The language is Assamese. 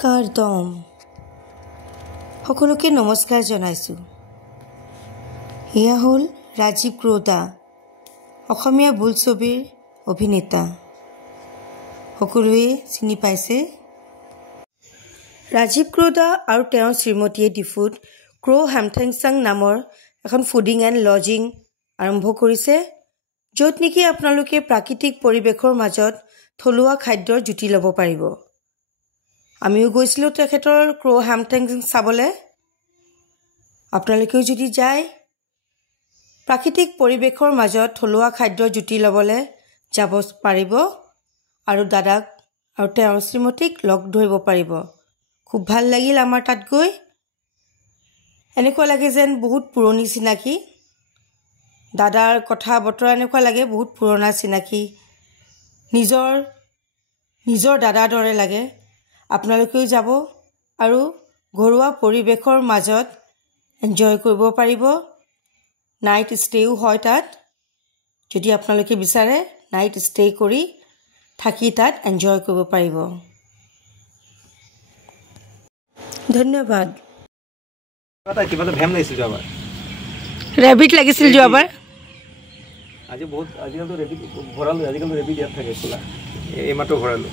কাৰ্দম সকলোকে নমস্কাৰ জনাইছোঁ। এয়া হ'ল ৰাজীৱ ক্ৰৌতা, অসমীয়া বোলছবিৰ অভিনেতা। সকলোৱে চিনি পাইছে। ৰাজীৱ ক্ৰৌতা আৰু তেওঁৰ শ্ৰীমতীয়ে ডিফুত ক্ৰ' হেমথেংচাং নামৰ এখন ফুডিং এণ্ড লজিং আৰম্ভ কৰিছে, য'ত নেকি আপোনালোকে প্ৰাকৃতিক পৰিৱেশৰ মাজত থলুৱা খাদ্যৰ জুতি ল'ব পাৰিব। আমিও গৈছিলোঁ তেখেতৰ ক্ৰ' হেমথেংচাং চাবলৈ। আপোনালোকেও যদি যায়, প্ৰাকৃতিক পৰিৱেশৰ মাজত থলুৱা খাদ্যৰ জুতি ল'বলৈ যাব পাৰিব আৰু দাদাক আৰু তেওঁৰ শ্ৰীমতীক লগ ধৰিব পাৰিব। খুব ভাল লাগিল আমাৰ তাত গৈ। এনেকুৱা লাগে যেন বহুত পুৰণি চিনাকি। দাদাৰ কথা বতৰা এনেকুৱা লাগে বহুত পুৰণা চিনাকি, নিজৰ দাদাৰ দৰে লাগে। আপোনালোকেও যাব আৰু ঘৰুৱা পৰিৱেশৰ মাজত এনজয় কৰিব পাৰিব। নাইট ষ্টেও হয় তাত। যদি আপোনালোকে বিচাৰে নাইট ষ্টে কৰি থাকি তাত এনজয় কৰিব পাৰিব। ধন্যবাদ। ৰেবিট লাগিছিল যোৱাবাৰ। আজিকালি ৰেবিট ভৰালো, আজিকালি ৰেবিট ইয়াত থাকে খোলা, এইমাত্ৰ ভৰালো।